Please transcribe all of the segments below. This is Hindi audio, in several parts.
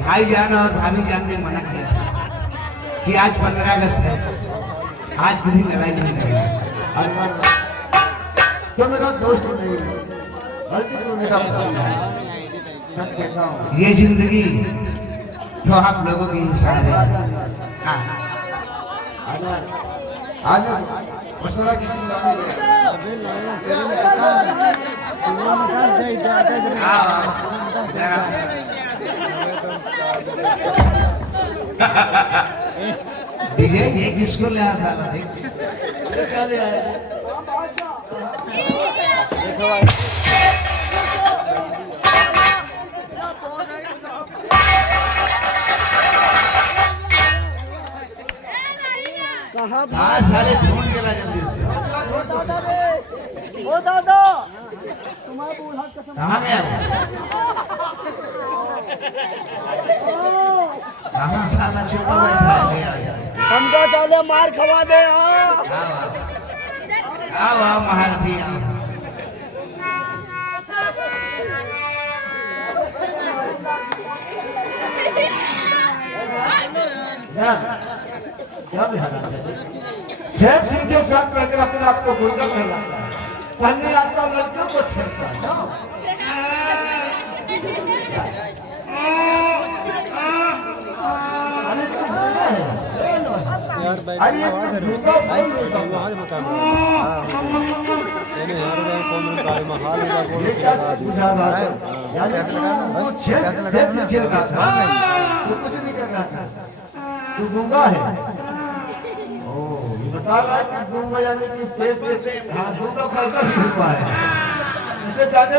भाई जान और भाभी जान ने मना किया कि आज 15 अगस्त है, आज किसी लड़ाई नहीं करेंगे। तो मेरा दोस्त नहीं है, बल्कि तो मेरा सच कहता हूँ, ये जिंदगी जो आप लोगों की इंसान है। हाँ आज मसला किसी गाने में डीजे ये किसको ले आ साला देख क्या ले आए? हाँ साले ढूंढ के ला जल्दी से। ओ दादा कहाँ गया वो? कहाँ साला छुपा बैठा है गया? हमको चले मार खवा दे आओ आओ महारथी आओ। क्या बिहार शेर सिंह के साथ रहकर अपने आप को गुर्गा कहलाता है। पहले आता लड़कियों को छेड़ता है ना? अरे तू गुर्गा है अरे ये गुर्गा ये क्या बुझा रहा था? यानी तू छेड़ से छेड़ रहा था, तू कुछ नहीं कर रहा था, तू गुंगा है। बता रहा है कि गूंगा यानी कि पेट से हाँ गूंगा फलता भी हुआ है इसे जाने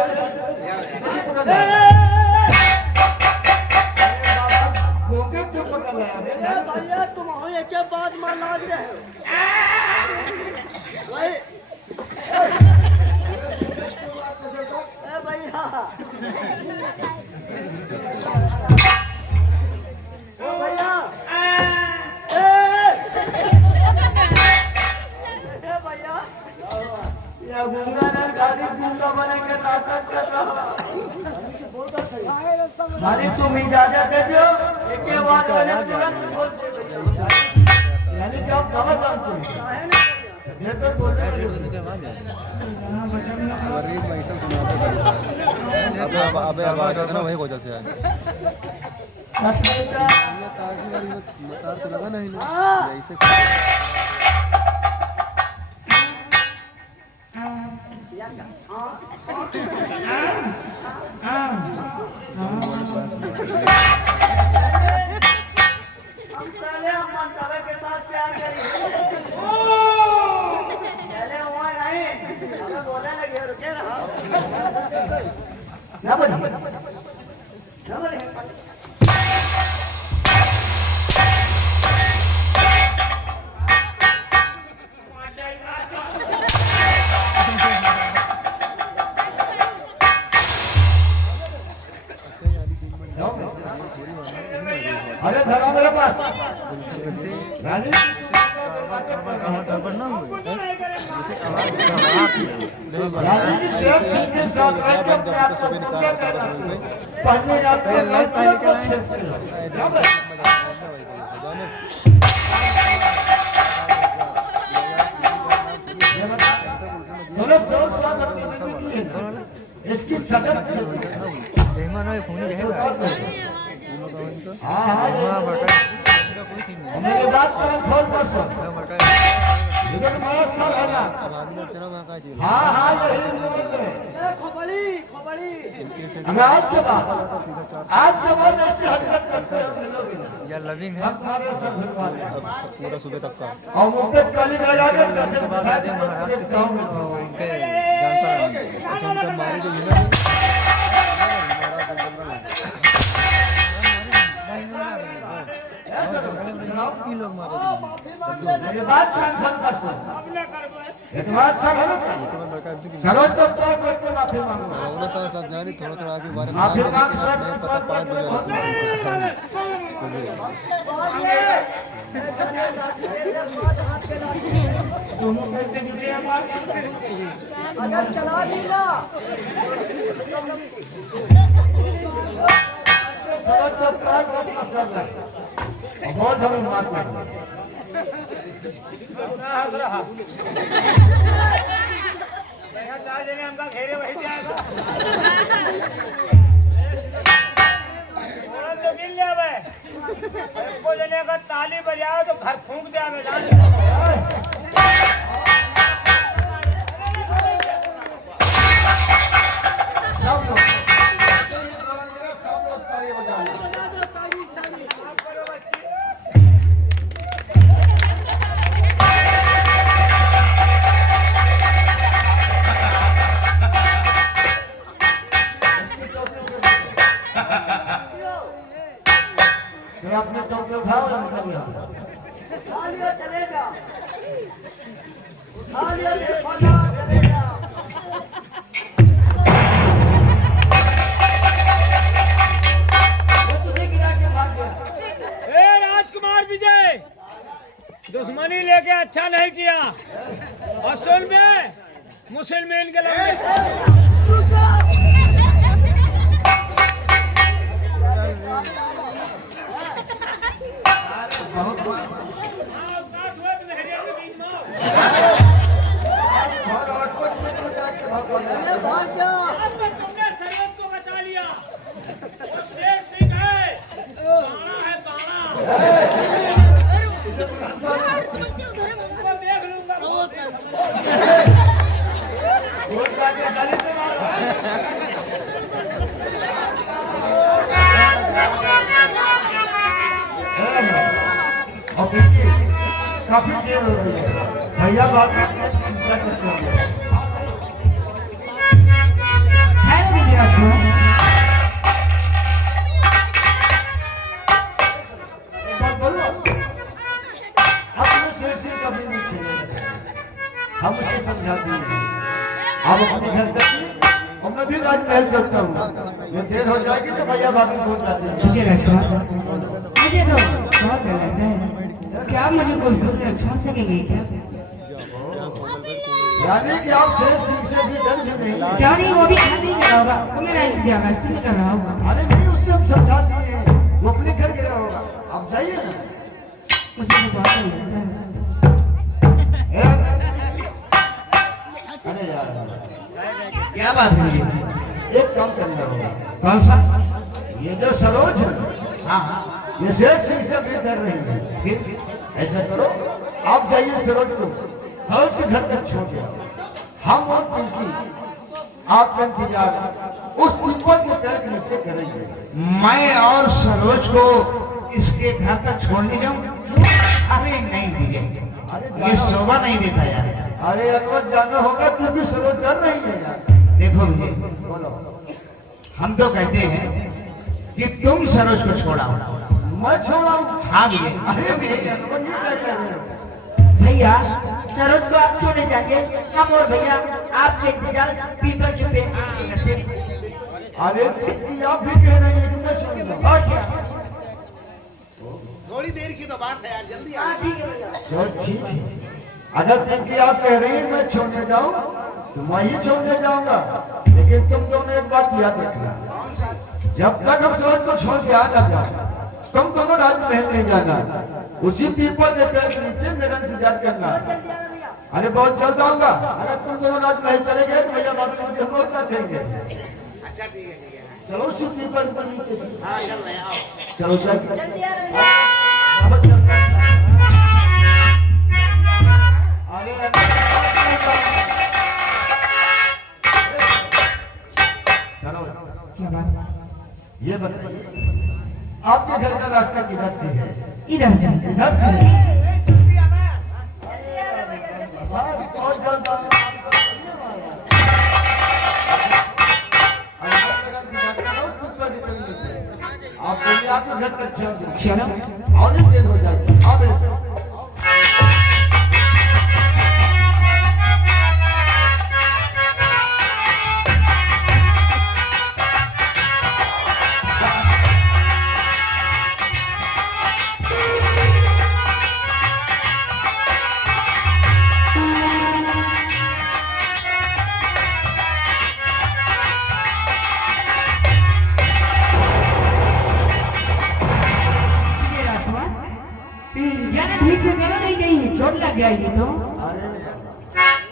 गूंगे क्यों पकड़ रहा है भैया तुम एक के बाद मार लाग रहे हो भैया ओ भैया या गूंगा ने गाड़ी गूंगा बने के नाटक कर रहा मारी तुम इजाजत दे दो एक के बाद वाले तुरंत बोल दे यानी कि आप कहाँ जानते हैं ये तो बोलने लगे अबे आवाज आता ना वही वजह से है तो लगा नहीं ऐसे के साथ प्यार करिए हुआ नहीं बोलने लगे रुके ना बोलिए अरे धरा मेरे पास राजी राजी जी शेर सिंह के साथ रहकर अपने आप को गुंगा कहलाते हैं। पहले आप लड़कियों को छेड़ते हैं इसकी सदर हाँ हाँ मेरी बात कान खोल कर सुन मुझे तुम्हारा सर है ना हाँ हाँ यही बोल रहे हमें आज के बाद ऐसी हरकत करते हो मिलोगे ना या लविंग है हम तुम्हारे साथ भिड़वा दें पूरा सुबह तक का और मुझ पे काली लगा कर उसके बाद राजे महाराज के सामने उनके जान पर अच्छा उनका मारे जो विनर ही लोग मारे मेरी बात कान खोल कर सुन ये तुम्हारा सर है ना सरोज तो पैर पकड़ के माफी मांगो सब जानी थोड़ा थोड़ा आगे बारे में माफी मांग सर पता 5 बजे वाला तुम कैसे गिरे बात? अगर चला दी ना सरोज को प्यार बहुत पसंद है, बहुत हमें मार पड़ी। हंस रहा यहाँ 4 जने हमका घेरे वही जाएगा औरत तो गिन ले बे को जने का ताली बजाओ तो घर फूंक दे हमें जान सब लोग ताली बजाना। ये अपने टोपी उठाओ और निकल जाओ। खा लिया चलेगा खा लिया देखो ना चलेगा वो तुझे गिरा के भाग गया। ए राजकुमार विजय दुश्मनी लेके अच्छा नहीं किया और सुन बे मुसलमान के लगे और कुछ में तो जाके भागो ना। भाग जा तुमने सरहद को बचा लिया वो शेर सिंह है बाणा है बाणा उनको देख लूंगा वो जाके गली से मारो। और देखिए, काफी देर हो गई है भैया बाकी क्या करते होंगे। है भी मेरा छोरा। एक बात बोलो, अपने शेर सिंह कभी नहीं छेड़ेगा। हम उसे समझा दिए आप अपने घर जाइए और मैं भी राजमहल करता हूँ। ये देर हो जाएगी तो भैया भाभी भूल जाते हैं। मुझे राजकुमार मुझे तो बहुत डर लगता है। क्या मुझे कोई दूसरे छोड़ सकेंगे क्या? यानी कि आप शेर सिंह से भी डर भी नहीं। क्या नहीं, वो भी खाली चला होगा, वो मेरा इंतजार में कर रहा होगा। अरे नहीं, उससे हम समझा दिए वो अपने घर गया होगा। आप जाइए ना। मुझे तो बहुत डर लगता है। अरे यार क्या बात हुई है? एक काम करना होगा। कौन सा? ये जो सरोज है हाँ हाँ ये शेर सिंह से भी डर रही है। फिर ऐसा करो आप जाइए सरोज को सरोज के घर तक छोड़ दिया। हम और पिंकी आपका इंतजार उस पीपल के पेड़ के नीचे करेंगे। मैं और सरोज को इसके घर तक छोड़ने जाऊं? अरे नहीं विजय, अरे ये जाना- शोभा नहीं देता यार। अरे अनवर जाना होगा क्योंकि सरोज डर रही है यार। देखो विजय, बोलो। हम तो कहते हैं कि तुम सरोज को छोड़ाओ। मैं छोड़ाऊं? हाँ विजय। अरे भैया अनवर ये क्या कह रहे हो? भैया सरोज को आप छोड़े जाके हम और भैया आपके इंतजार पीपल के पेड़ के नीचे करते हैं। अरे पिंकी आप भी कह रही है कि मैं छोड़ दूं। और क्या? थोड़ी देर की तो बात है यार, जल्दी आ हाँ ठीक है भैया। तो ठीक है, अगर पिंकी आप कह रही है मैं छोड़ने जाऊं तो मैं ही छोड़ने जाऊंगा। लेकिन तुम दोनों एक बात याद रखना, जब तक हम सरोज को छोड़ के आ ना जाए तुम दोनों राजमहल नहीं जाना। उसी पीपल के पेड़ के नीचे मेरा इंतजार करना। जल्दी आना भैया अरे बहुत जल्द आऊंगा। अगर तुम दोनों राजमहल चले गए तो भैया बात मुझे हम लोग क्या देंगे। अच्छा ठीक है चलो उसी पीपल के नीचे हाँ चल रहे आओ। चलो जाइए। जल्दी आना भैया बहुत जल्द। अरे चलो क्या बात? ये बताइए आपके घर का रास्ता किधर से है? इधर से। इधर से? जल्दी आना हाँ, बहुत जल्द आऊंगा। अरे आप मेरा इंतजार करो, कुछ बजे तक नीचे। आप बोलिए आपके घर तक छोड़ दूं। चलो और ही देर हो जाएगी। आप ऐसे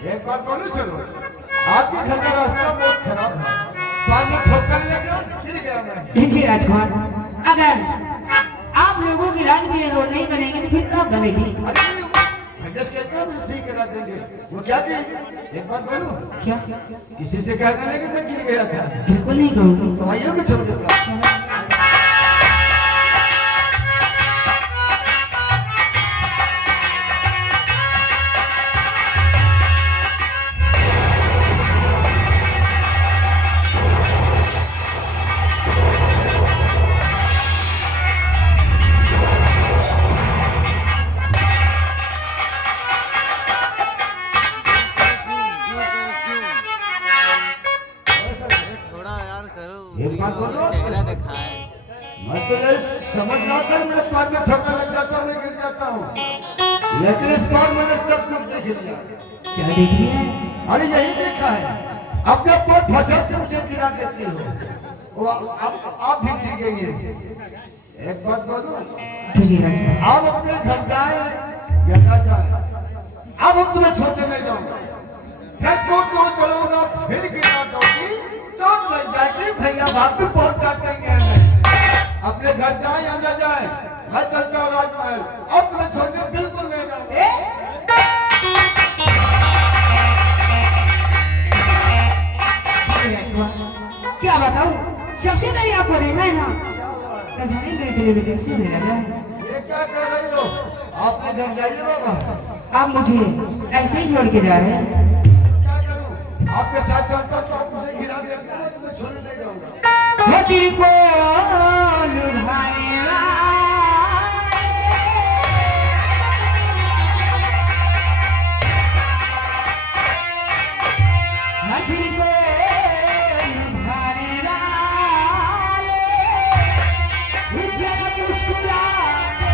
एक बात बोलूं सुनो, आपके घर का रास्ता बहुत खराब है, पानी ठोकर लगा गिर गया मैं। देखिए राजकुमार, अगर आप लोगों की राजनीति रोड नहीं बनेगी तो फिर कब बनेगी? अरे जस्ट कहते हैं उसे सही करा देंगे। वो क्या थी? एक बात बोलूं, क्या? किसी से कहना नहीं कि मैं गिर गया था, बिल्कुल नहीं कहूँगी। तो आइए मैं छोड़ देता। थोड़ा यार करो, एक बात बोलो। चेहरा दिखाए। मैं तो ये समझ रहा था मेरे पैर में ठोकर लग जाता हूँ, मैं गिर जाता हूँ, लेकिन इस बार मैंने सब कुछ देख लिया। क्या देख लिया? अरे यही देखा है, अपने पैर फंसा के मुझे गिरा देती हो, वो आप भी गिर गई है। एक बात बोलूं, तुझे लगता आप अपने घर जाए या ना जाए, अब हम तुम्हें छोड़ने में जाऊंगा, फिर तो चलूंगा, फिर गिरा दोगी, चोट लग जाएगी, भैया बाप भी बहुत डांटेंगे हमें। अपने घर जाए या ना जाए, मैं चलता हूँ राजमहल, अब तुम्हें छोड़ने बिल्कुल नहीं जाऊंगा। क्या बताऊं, सबसे पहले आपको रहना है ना, जाने मेरे दिल में कैसे होने लगा है। ये क्या कर रही हो? आपने घर जाइए बाबा। आप मुझे ऐसे ही छोड़ के जा रहे हैं? क्या करूं? आपके साथ चलता तो आप मुझे गिरा देते, मैं तुम्हें छोड़ने नहीं जाऊंगा। धरती को लुभाने धरती को लुभाने वाले जरा मुस्कुराते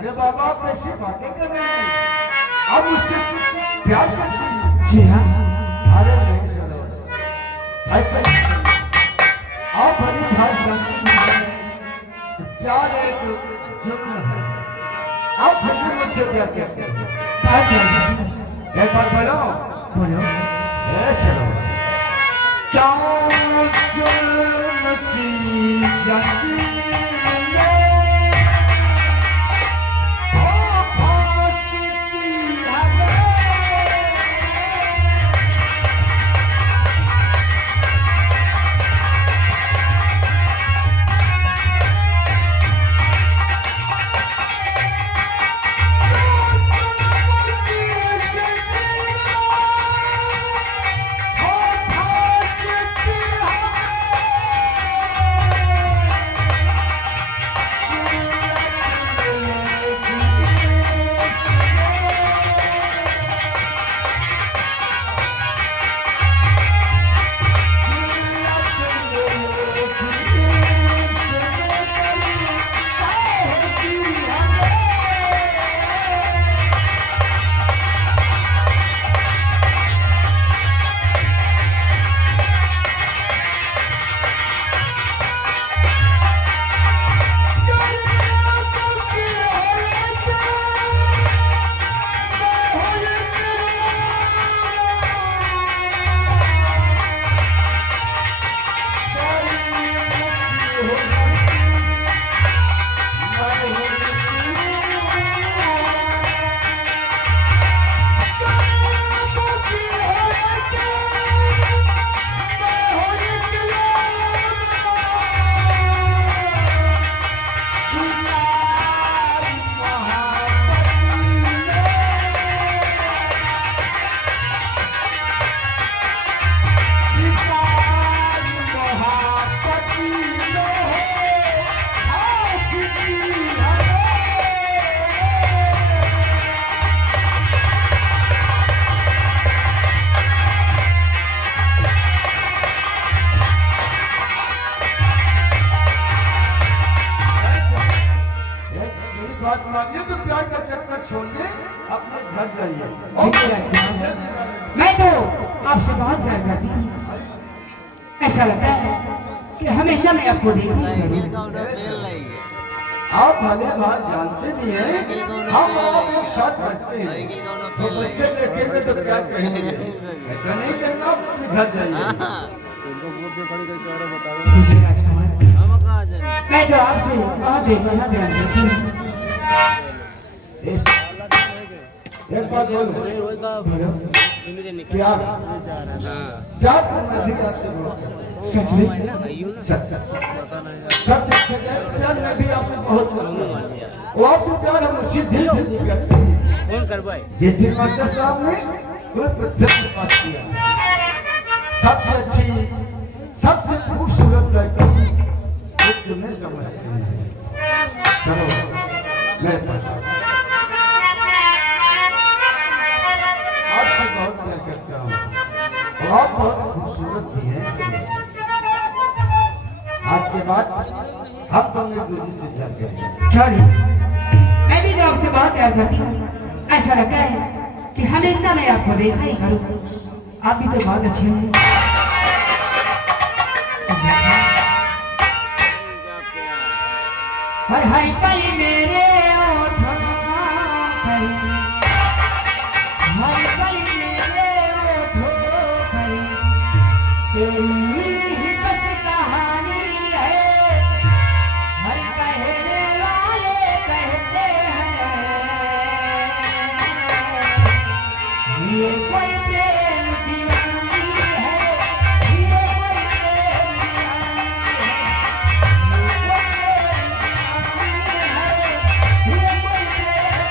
अरे बाबा आप कैसी बातें कर रहे हैं? आप मुझसे प्यार करती हैं? जी हाँ। अरे नहीं सुनो, ऐसा नहीं करो। आप भली भात जानती हैं कि प्यार एक जुर्म है। आप फिर भी मुझसे प्यार करते हैं। एक बार बोलो। बोलो। ए सुनो, क्यों जुल्म की जंजीर में हो फांसी दी हमें। बात मानिए तो प्यार का चक्कर छोड़िए, अपने घर जाइए। मैं तो आपसे बहुत प्यार करती हूँ। ऐसा लगता है कि हमेशा मैं आपको देखूं। आप भले बात जानते नहीं हैं, हम आप एक साथ बैठते हैं तो बच्चे देखेंगे तो क्या कहेंगे। ऐसा नहीं करना, अपने घर जाइए। मैं तो आपसे बहुत बेपनाह प्यार करती हूँ। एक बात बोलो, प्यार प्यार करना भी आपसे बहुत सच में सत्य सत्य प्यार में भी आपने बहुत वो आपसे प्यार हम उसी दिल से नहीं करते हैं। कौन करवाए? जिस दिन मास्टर साहब ने कोई प्रत्यक्ष बात किया, सबसे अच्छी सबसे खूबसूरत लड़की एक तुम्हें समझते हैं। चलो मेरे पास आपसे बहुत प्यार करता हूँ और आप बहुत खूबसूरत भी हैं। आज के बाद हम तो एक दूसरे से प्यार करेंगे। चलिए, मैं भी तो आपसे बहुत प्यार करती हूँ। ऐसा लगता है कि हमेशा मैं आपको देखा ही करूँ। आप भी तो बहुत अच्छे हैं। हर हर पल मेरे ओठों पर, हर पल मेरे ओठों पर तेरी ही बस कहानी है। हर कहने वाले कहते हैं ये कोई प्रेम दीवानी है, ये कोई प्रेम दीवानी है, ये कोई प्रेम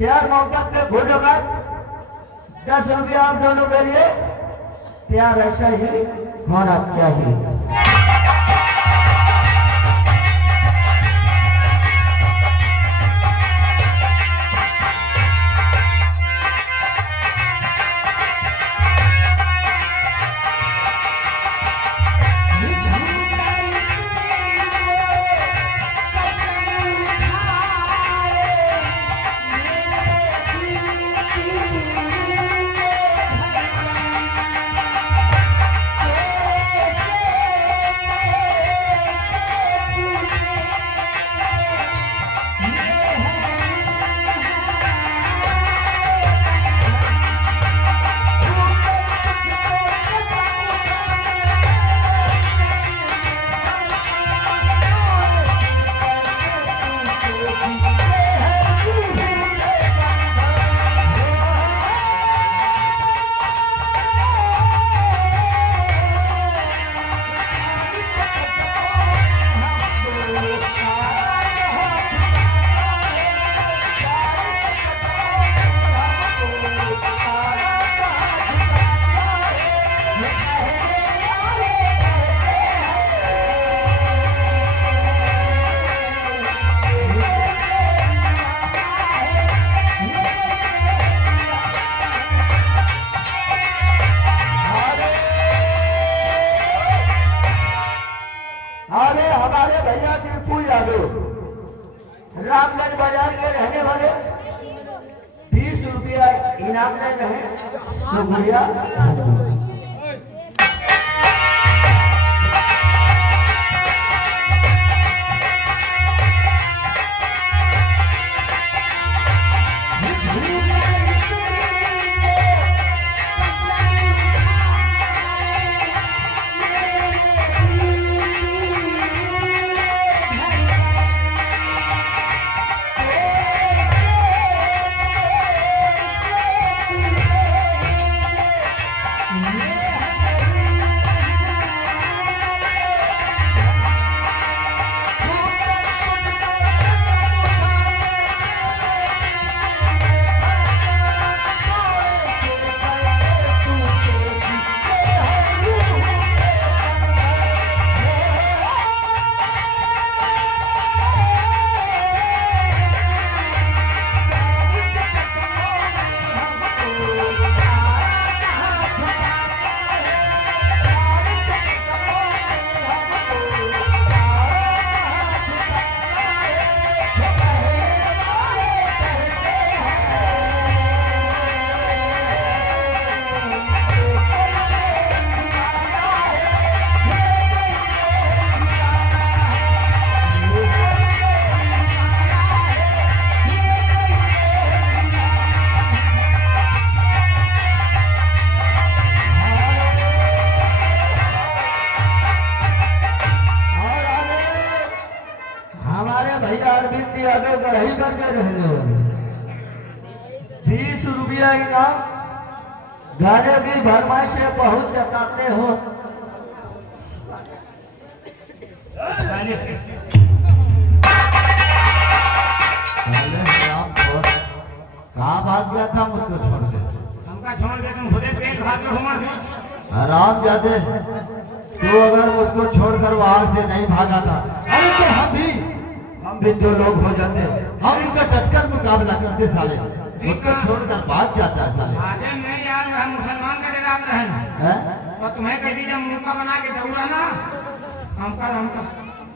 प्यार मोहब्बत में भूल होकर 10 रुपया आप दोनों के लिए। प्यार ऐसा ही होना चाहिए। रामगंज बाजार के रहने वाले 20 रुपया इनाम दे रहे शुक्रिया। भैया अरविंद यादव गढ़ी करके रहने वाले 20 रुपया इनाम। गाने की भरमाइश से बहुत जताते हो। कहाँ भाग गया था मुझको छोड़ के? हमका छोड़ के तुम खुदे पेट भाग रहे हो से। आराम जाते तू अगर मुझको छोड़कर वहां से नहीं भागा था, अरे तो हम भी दो लोग हो जाते, हम उनका डटकर मुकाबला करते साले। मुझको छोड़कर भाग जाता है साले। आजे नहीं यार, हम मुसलमान का डेरात रहे तो तुम्हें कभी जब मुर्गा बना के दौड़ा ना,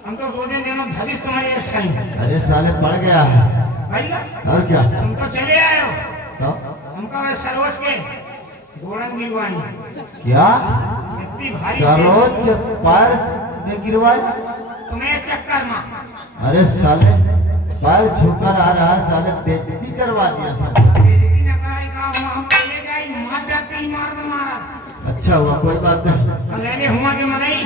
हम तो 2 दिन दिनों भविष्य तुम्हारी अच्छा ही। अरे साले पड़ गया है भैया और क्या? तुम तो चले आए हो तो हमका मैं सरोज के घोड़न गिरवाई क्या इतनी भारी सरोज के पैर में गिरवाई? तुम्हें चक्कर में। अरे साले पैर झुकर आ रहा है, साले बेइज्जती करवा दिया साले। बेइज्जती न कराई का हम ले जाई मार जाती मार दो मारा। अच्छा हुआ, कोई बात नहीं। लेने हुआ के मनाई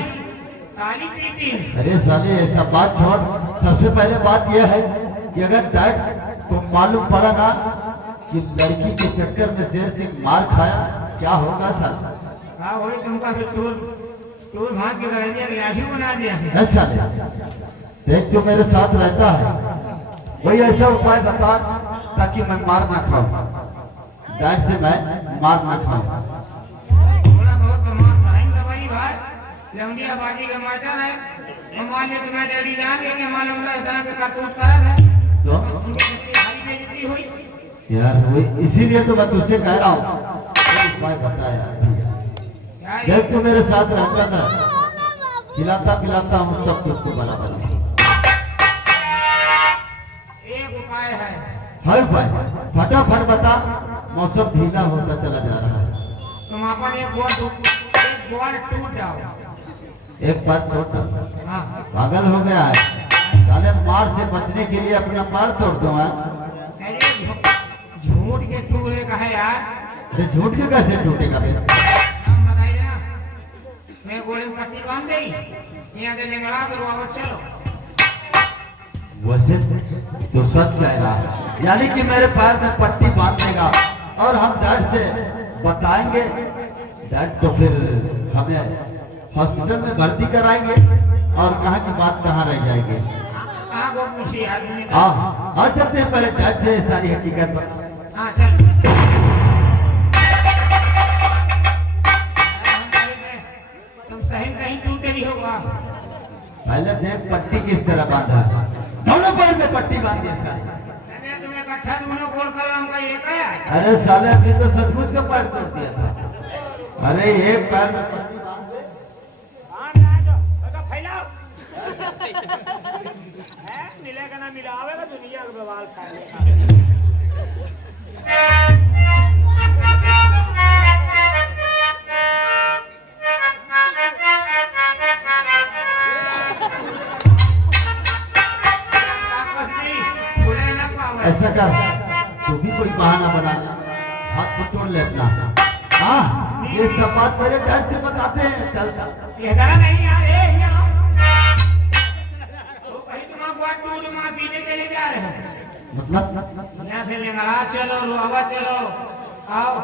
ताली पीती। अरे साले ये सब बात छोड़, सबसे पहले बात यह है कि अगर डैड तो मालूम पड़ा ना कि लड़की के चक्कर में शेर सिंह मार खाया, क्या होगा साला? हाँ वही तुमका फिर टूर भाग के रह दिया, रियासी बना दिया। है साले, देख तो मेरे साथ रहता है, कोई ऐसा उपाय बता ताकि मैं मार ना खाऊं, डैड से मैं मार ना खाऊं। थोड़ा बहुत प्रमाण साइन दवाई भाई लंबिया बाजी का मैदान है। मान लिया तुम्हारे डैडी जान के मालूम है इस तरह का कार्टून कर है तो भारी बेइज्जती हुई यार इसीलिए तो मैं तुझसे कह रहा हूँ कोई उपाय बता यार। देख तू मेरे साथ रहता था, खिलाता पिलाता हूँ सब कुछ को बराबर। एक उपाय है। हर उपाय फटाफट बता, मौसम ढीला होता चला जा रहा है। तुम अपन एक बॉल टूट जाओ। एक बार टोटा हाँ पागल हो गया है साले, मार से बचने के लिए अपना मार तोड़ दो। अरे झूठ के टूटने का है यार। अरे झूठ के कैसे टूटेगा बे? हम बताइए ना, मैं गोली में पट्टी बांध गई यहाँ से निकला तो वापस चलो। वैसे तो सच कह रहा है, यानी कि मेरे पैर में पट्टी बांध देगा और हम डैड से बताएंगे, डैड तो फिर हमें हॉस्पिटल में भर्ती कराएंगे और कहाँ की बात कहाँ रह जाएगी। कहाँ बहुत मुश्किल आदमी है। हाँ आज चलते हैं पहले डैड से सारी हकीकत पर। हाँ चल। तुम सही सही टूटे नहीं होगा। पहले देख पट्टी किस तरह बांधा, दोनों पैर में पट्टी बांधी है सारी। मैंने तुम्हें इकट्ठा दोनों गोल कर हमका एक है। अरे साले अभी तो सचमुच का पैर तोड़ दिया था। अरे एक पैर में पट्टी बांध दे। फैलाओ मिलेगा ना मिला आवेगा दुनिया का बवाल खाएगा। ऐसा कर तू भी कोई बहाना बना, हाथ को तोड़ ले अपना। हाँ ये सब बात मेरे डैड से बताते हैं। चल ये जरा नहीं यार, ये आओ। वो कहीं तुम बुआ टूट मां सीधे के लिए जा रहे हो। मतलब यहाँ से लेंगड़ा चलो, रुआवा चलो, आओ।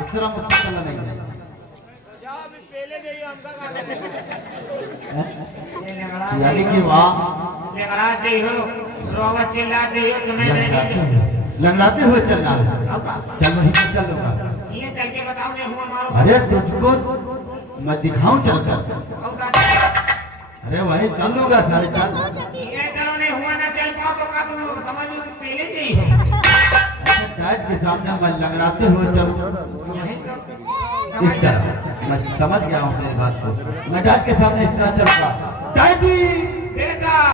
इस तरह मुझसे चला नहीं जाएगा। जाओ अभी पहले जाइए हमका यानी कि वहाँ लेंगड़ा चाहिए, रुआवा चिल्ला चाहिए, तुम्हें नहीं लंगड़ाते हुए चलना है। चल वहीं पर चलूंगा। ये चल के बताओ, मैं हुआ मारो। अरे तुझको मैं दिखाऊं चलकर? अरे वहीं चलूंगा सारे चल। ये चलो नहीं हुआ ना चल पाओ तो का तुम समझ लो पहले चाहिए। अच्छा डैड के सामने मैं लंगड़ाते हुए चलूं इस तरह? मैं समझ गया हूँ तेरी बात को। मैं डैड के सामने इस तरह चलूंगा, डैडी